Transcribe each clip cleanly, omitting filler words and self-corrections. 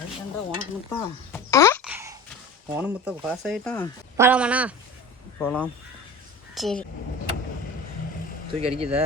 உனக்கு முத்தான் உனக்கு முத்தம் பாஸ் ஆகிட்டான். போகலாமாண்ணா? போகலாம். சரி. தூக்கி அடிக்குதா?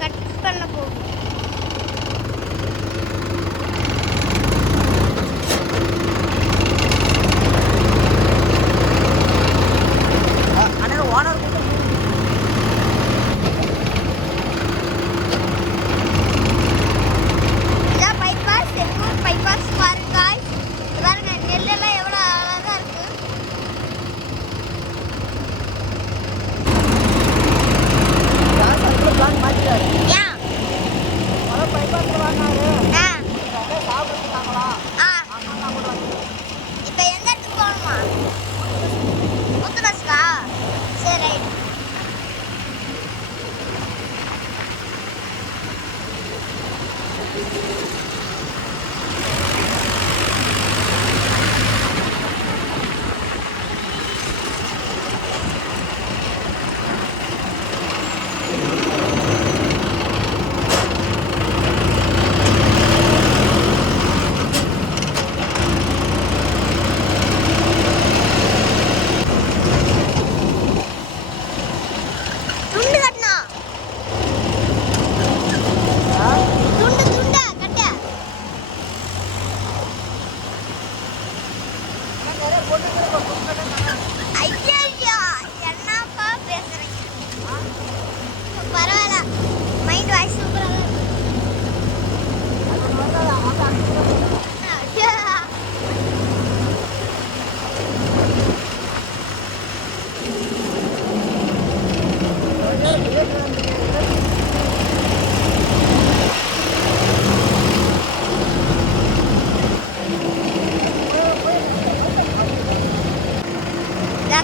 கட் பண்ண போகும்.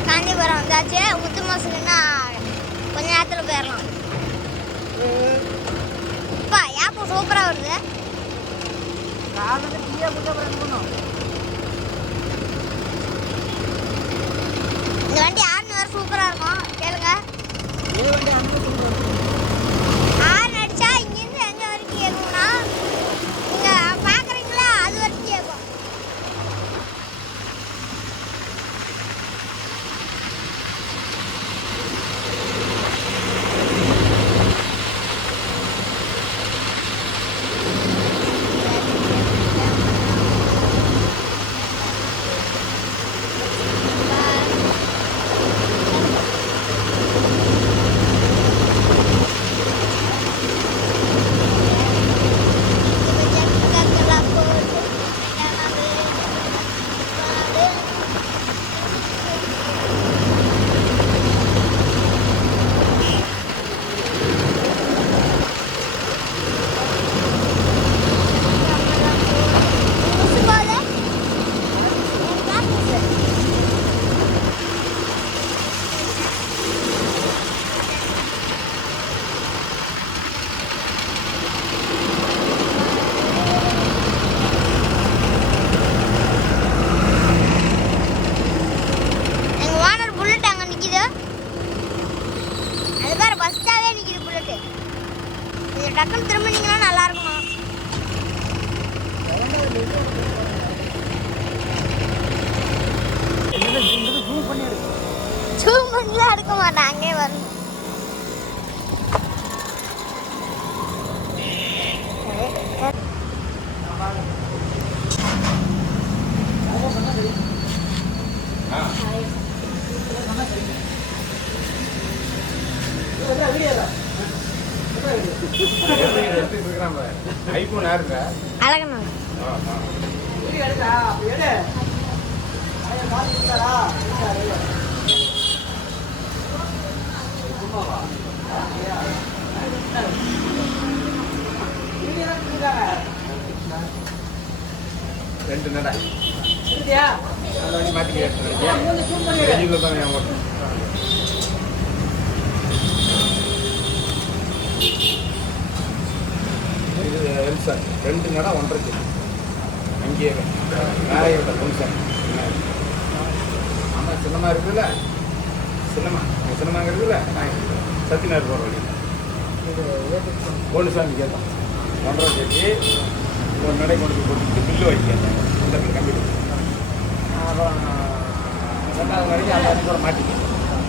காஞ்சிபுரம் வந்தாச்சு. முத்து மாசுக்குன்னா கொஞ்ச நேரத்தில் போயிடலாம். அப்பா ஏப்போ சூப்பராக வருது. இந்த வண்டி ஆறுனு வேறு சூப்பராக இருக்கும். கேளுங்க. ஆறு அடிச்சா இங்கேருந்து எங்கே வரைக்கும் கேட்கும்னா நீங்கள் பார்க்குறீங்களா அது வரைக்கும் கேட்கும். டக்குன்னு திரும்பினீங்கன்னா நல்லா இருக்கும். ஜூம் பண்ணிலாம் எடுக்க மாட்டாங்க. ஐபோன் யாருக்கா அழகண்ணா ரெண்டு நடை மாற்றி வெயிலில் தான் ஏன் ஓட்டு இது எல்சா ரெண்டு நடை 1.5 கிலோ அங்கேயே வேலையை விட்ட ஃபங்க்ஷன் ஆமாம் சின்னமா இருக்குதுல்ல சின்னமாங்க இருக்குதுல்ல சத்தியநாடு போகிற வழி கோல்டுசாமி கேட்டோம் 1.5 கேஜி ஒரு நடை கொண்டு போட்டு பில்லு வைக்க இந்த கம்ப்யூட்டர் அப்புறம் 2வது வரைக்கும் அந்த அன்றைக்கி கூட மாட்டிக்கிட்டு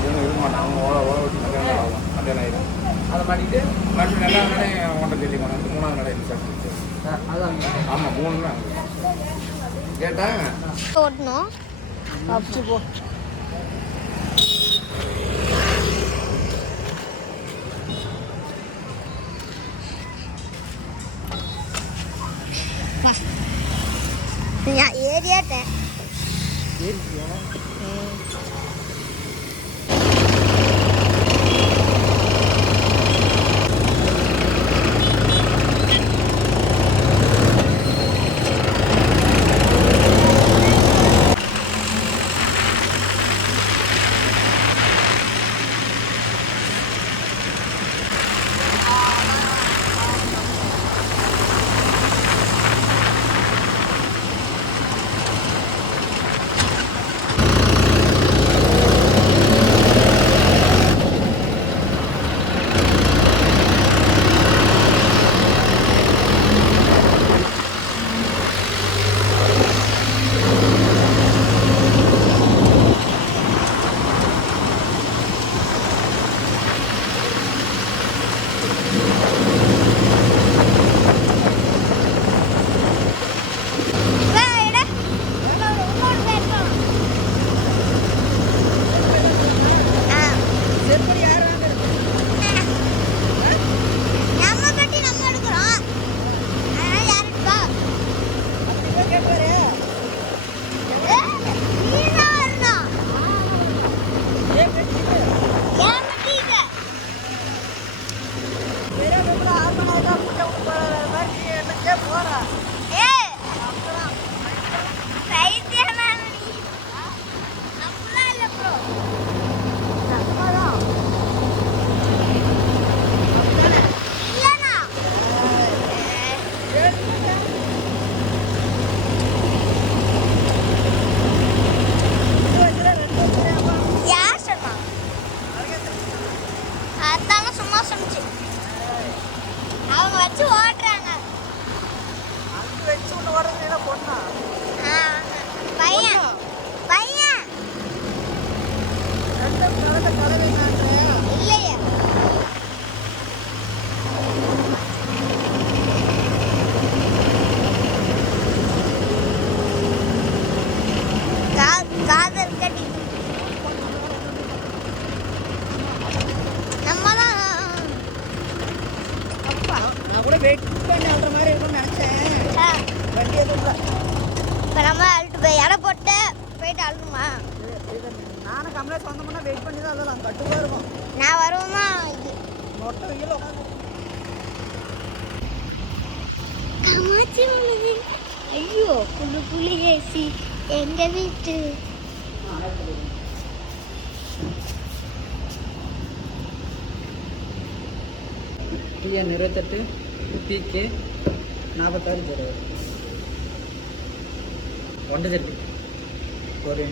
இவங்க இருக்க மாட்டான் அவங்க ஓட ஓட்டி மத்தியானம் ஆகும் மத்தியானம் ஆகிடும் அதை மாட்டிக்கிட்டு மறுபடியும் 2வது நடை 1.5 கேஜி கொண்டாந்து 3வது நடை சாப்பிட்டு ஆமாம் 3 தான் கேட்டாங்க ஓட்டணும் போ ஏரியாட்டேன் அவங்க வச்சு ஓடுறாங்க பையன் பையன் இல்லையா காதல் கட்டி நம்ம தான் நான் கூட வெயிட் பண்ணி அழுற மாதிரி இருக்கும்னு நினச்சேன் வண்டி எதுவும் இல்லை இப்போ நம்ம அழுட்டு போய் எடை போட்டு போயிட்டு அழுணுமா நானும் கமலேஷ் வந்தோம்னா வெயிட் பண்ணி தான் அதெல்லாம் கட்டுவாக இருக்கும் நான் வருவோமா இது மொட்டை வெயில் உட்காந்து கமாச்சி உள்ளது ஐயோ புள்ளு புள்ளி ஏசி எங்க வீட்டு டிஎன் 28 பிகே 46 1 ஒரு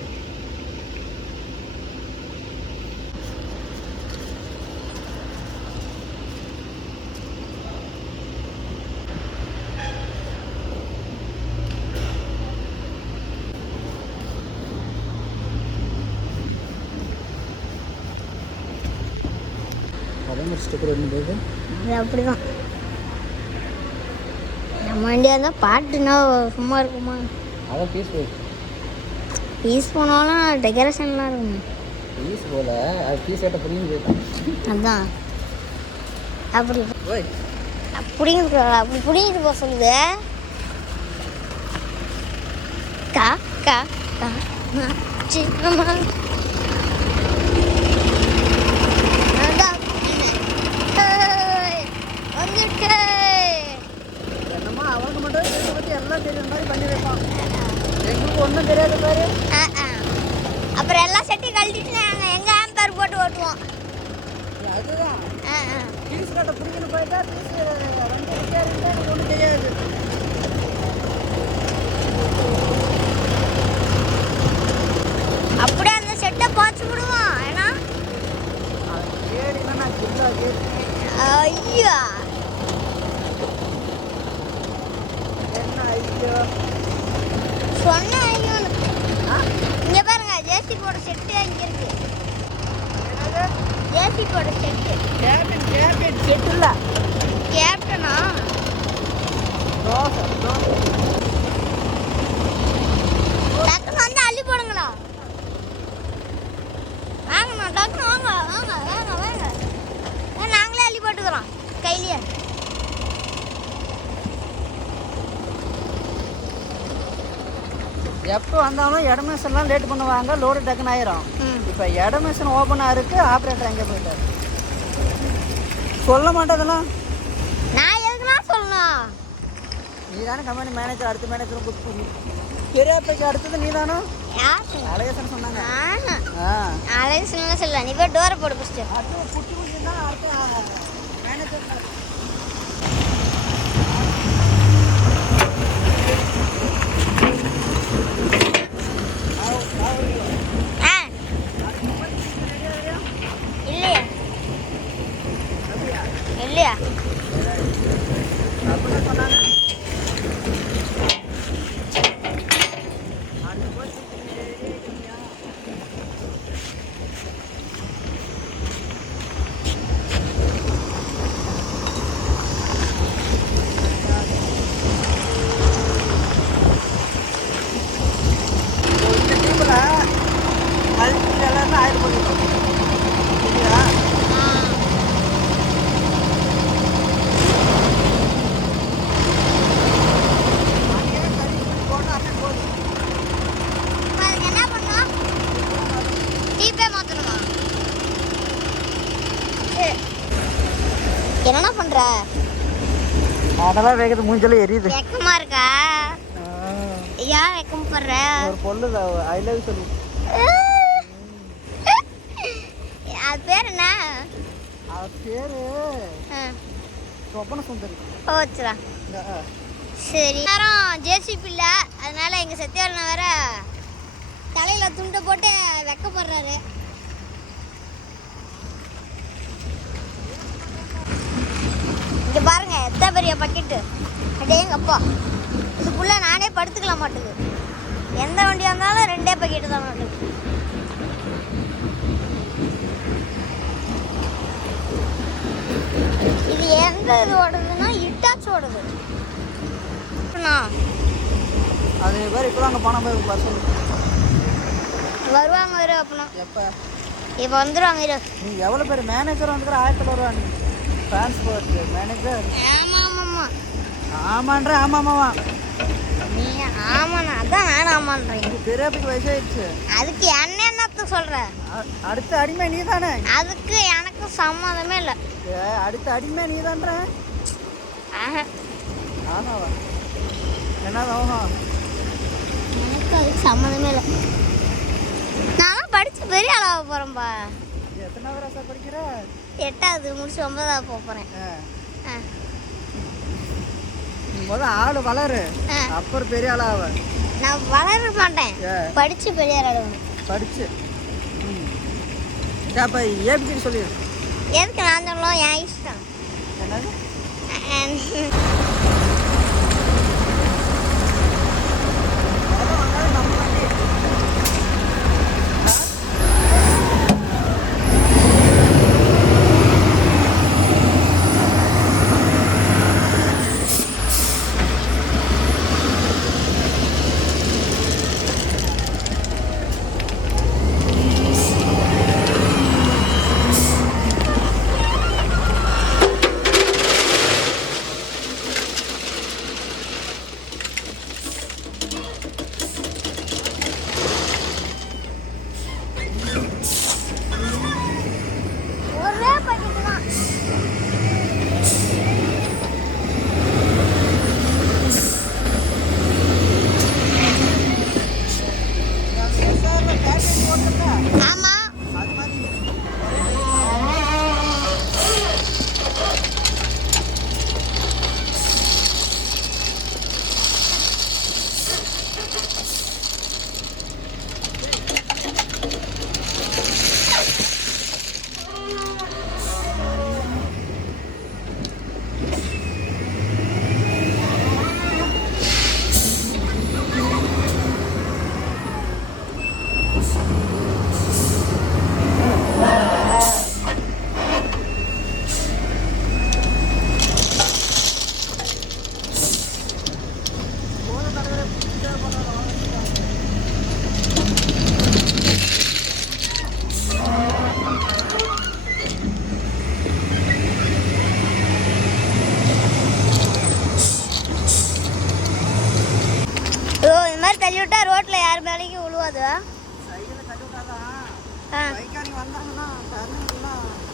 அது அப்படிதான் நம்ம வண்டியாக இருந்தால் பாட்டுனா சும்மா இருக்குமா அதான் பீஸ் போனாலும் டெக்கரேஷன்லாம் இருக்கும் பீஸ் போல அது பீஸ் ஏட்ட புரியும் போயிட்டான் அதான் அப்படி ஓய் அப்படி பிடிங்கிட்டு போக சொல்லுது. கா கா கா சின்னம்மா வந்துட்டு என்னமோ அவங்க மட்டும் வீட்டை பற்றி எல்லாம் தெரியுற மாதிரி பண்ணி வைப்பான். எங்களுக்கு ஒன்றும் தெரியாது பாரு. அப்புறம் எல்லா செட்டையும் கழட்டிட்டு நாங்கள் எங்கள் ஆம்பேர் போட்டு ஓட்டுவோம். அதுதான் ஃபீஸ் கட்ட பிடிக்கணும் போயிட்டா ஃபீஸ் வண்டி ரிப்பேர் எனக்கு ஒன்றும் தெரியாது. அப்படியே அந்த செட்டை பாய்ச்சி விடுவோம். ஏன்னா கேடினா நான் கில்லா கேடு ஐயா என்ன ஐயோ சொன்ன ஐயோ இங்கே பாருங்க ஜேசிபியோட செட்டு இங்கே இருக்கு. என்னது ஜேசிபியோட செட்டு கேபின் செட் இல்லை கேப்டனா தோசை டக்குன்னு வந்து அள்ளி போடுங்களா. வாங்கண்ணா டக்குன்னு வாங்க வாங்க வாங்க வாங்க நாங்களே அள்ளி போட்டுக்கிறோம் கையிலேயே. எப்போ வந்தாலும் இடமேசன்லாம் லேட் பண்ணுவாங்க, லோடு டக்குன்னு ஆயிரும். இப்போ இடமேசன் ஓப்பனாக இருக்குது, ஆப்ரேட்டர் எங்கே போயிட்டார் சொல்ல மாட்டேதெல்லாம். நான் எதுக்குன்னா சொல்லணும். நீ தானே கம்பெனி மேனேஜர், அடுத்த மேனேஜரும் புக் பண்ணி பெரியாப்பைக்கு அடுத்தது நீ தானே அழகேசன் சொன்னாங்க. அலைன்ஸ்ல சொல்ல நீ போய் டோரை போடு ஃபஸ்ட்டு. அடுத்து குட்டி குட்டி தான் அடுத்த மேனேஜர். இல்லையா இல்லையா அப்படின்னா சொன்னாங்க எல்லாருமே ஆயிரம் போட்டுருக்கோம் சரியா. அதுக்கு என்ன பண்ணணும்? டீப்பே மாற்றணுமா? என்னண்ணா பண்ற? அதெல்லாம் வேகத்து மூஞ்செல்லாம் எரியுது. வெக்கமா இருக்கா? ஏன் வெக்கம் படுற? ஒரு பொண்ணு ஐ லவ் சொல்லி அது பேர் என்ன? அவர் பேரு சொப்பன சுந்தரி. போச்சுடா. சரி நேரம் ஜேசிபி இல்லை, அதனால எங்கள் சத்தியாரனை வேற தலையில் துண்டை போட்டு வெக்கப்படுறாரு. இங்கே பாருங்க எத்தனை பெரிய பக்கெட்டு. அடேங்க அப்பா, இதுக்குள்ளே நானே படுத்துக்கலாம் மாட்டுது. எந்த வண்டியாக இருந்தாலும் 2 பக்கெட்டு தான் மாட்டுது. இது எந்த இது ஓடுதுன்னா இட்டாச்சு ஓடுது. அது பேர் இப்போ அங்கே பணம் போய் பஸ் வருவாங்க இரு அப்படின்னா. எப்போ இப்போ வந்துடுவாங்க இரு. நீ எவ்வளோ பேர் மேனேஜர் வந்துக்கிற 1000 வருவாங்க டிரான்ஸ்போர்ட் மேனேஜர். ஆமாம் ஆமாம்மா ஆமான்ற ஆமாம்மாவா நீ ஆமாண்ணா, அதான் நானும் ஆமான்றேன். பெரியாப்பிக்கு வயசாயிடுச்சு. அதுக்கு என்னத்த சொல்கிற? அடுத்த அடிமை நீ தானே. அதுக்கு எனக்கு சம்மதமே இல்லை. அடுத்த அடிமை நீ தான்ற. ஆஹா ஆமாவா என்னதான் எனக்கு அதுக்கு சம்மதமே இல்லை. நான் படித்து பெரிய ஆளாக போகிறேன்ப்பா. எத்தனை வருஷம் படிக்கிற? 8வது முடிச்சு 9வது போக போகிறேன். முதல் ஆள் வளரு, அப்புறம் பெரிய ஆளாவ. நான் வளர மாட்டேன், படித்து பெரிய ஆளாடுவேன். படிச்சு அப்போ ஏபிசி சொல்லிடு. எதுக்கு நான் சொல்லலாம்? என் இஷ்டம். என்னது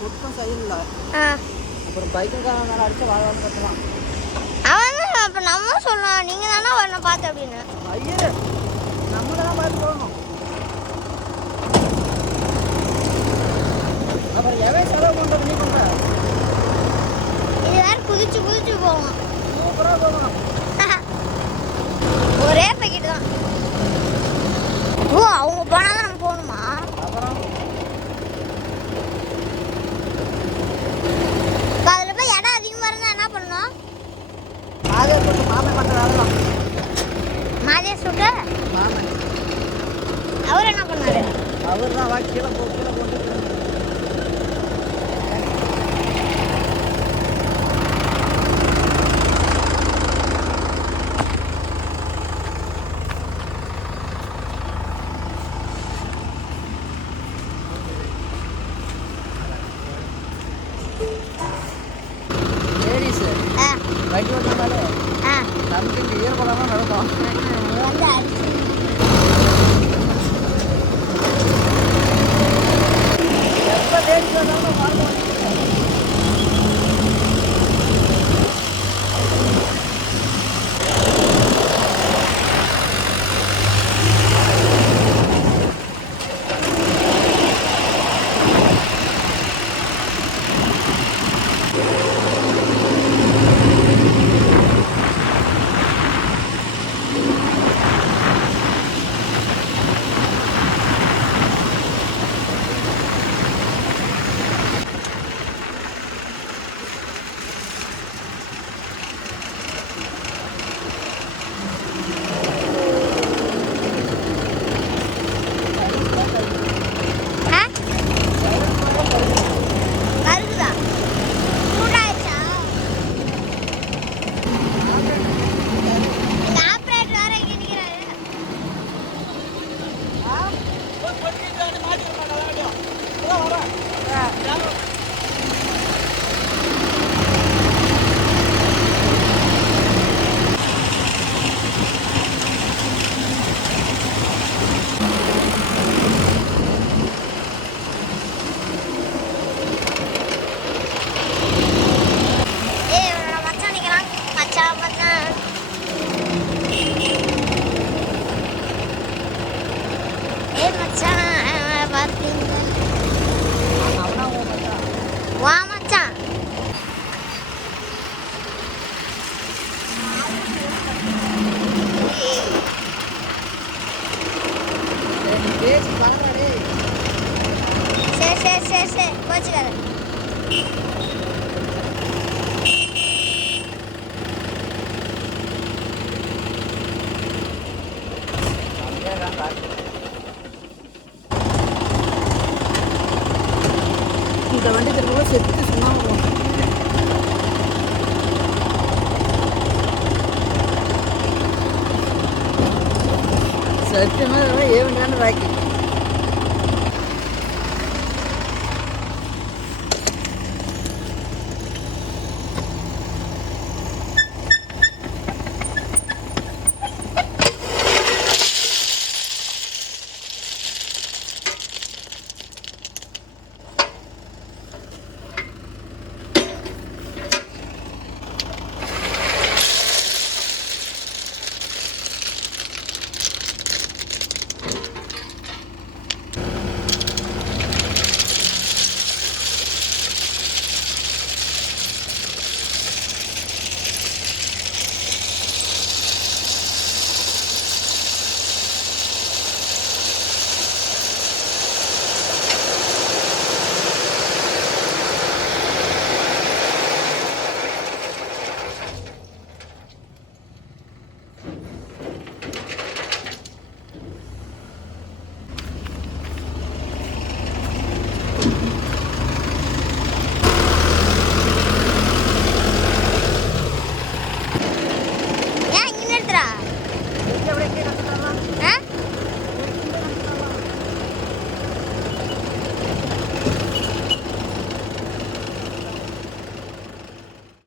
ஒட்டும் சரியில்லை. ஆ அப்புறம் பைக்குக்காரன் மேலே அடிச்சா வாழ கட்டலாம். அவன் தான் அப்போ நம்ம சொல்லலாம் நீங்கள் தானே வரணும் பார்த்து அப்படின்னு. ஐயோ நம்மள தான் பார்த்து போகணும். அப்புறம் எவன் செலவு பண்ணுறது நீ பண்ணுற? இது வேறு குதிச்சு குதிச்சு போவோம். சூப்பராக போகணும். ஒரே பாக்கெட் தான். ஓ அவங்க போனால் தான் நம்ம போகணுமா? அப்புறம் இப்போ அதில் போய் இடம் அதிகமாக இருந்தால் என்ன பண்ணணும்? அதே போட்டு மாமே பண்ணுற ஆகலாம். மாதிரியே சுட்டு மாமே அவர் என்ன பண்ணாரு? அவர் தான் வா கீழே போட்டு லேடிஸு ஆ வண்டி ஓட்டினாலே ஆ நமக்கு இந்த ஈரப்பதமாக நடக்கும். வந்து அடிச்சு எப்போ லேடிஸ் வந்தாலும் வாழ்க்கை ஆ கருகுதா சூடாயிடுச்சா? இந்த ஆப்ரேட்டர் வேற இங்கே நிற்கிறாரு. ஏய் இவனோட மச்சான் நிற்கிறான். மச்சான் மச்சான் ஏய் மச்சான் பார்த்தீங்க அவனா உன் மச்சான். வா மச்சான். சரி, நீ பேசி பழகுடா டேய். சரி சரி சரி சரி கோச்சுக்காத. இந்த வண்டி திரும்ப செத்து சும்மா போகும். சத்தியமாக ஏ வண்டியான ராக்கி